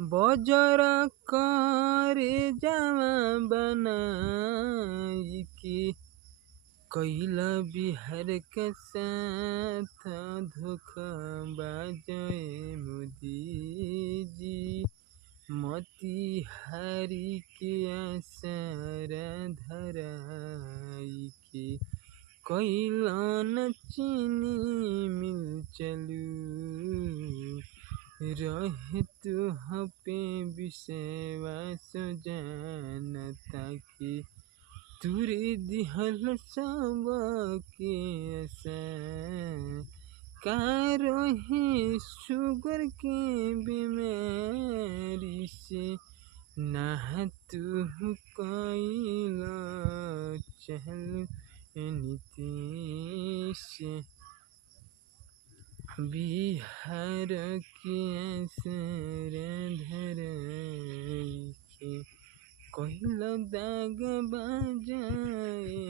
बजर करे जावा बनाई के कैला बिहार के साथ धोखा बाजए मोदी जी मोतिहारी के असर धराई के कैलन चीनी मिल चलू रहे तुह पे विश्वास जानता के तुरी दिहल सबके आशा का रहे शुगर के बीमारी से ना तू कैला चल नीतीश बिहार के असर धराई के कैला दाग बाजाए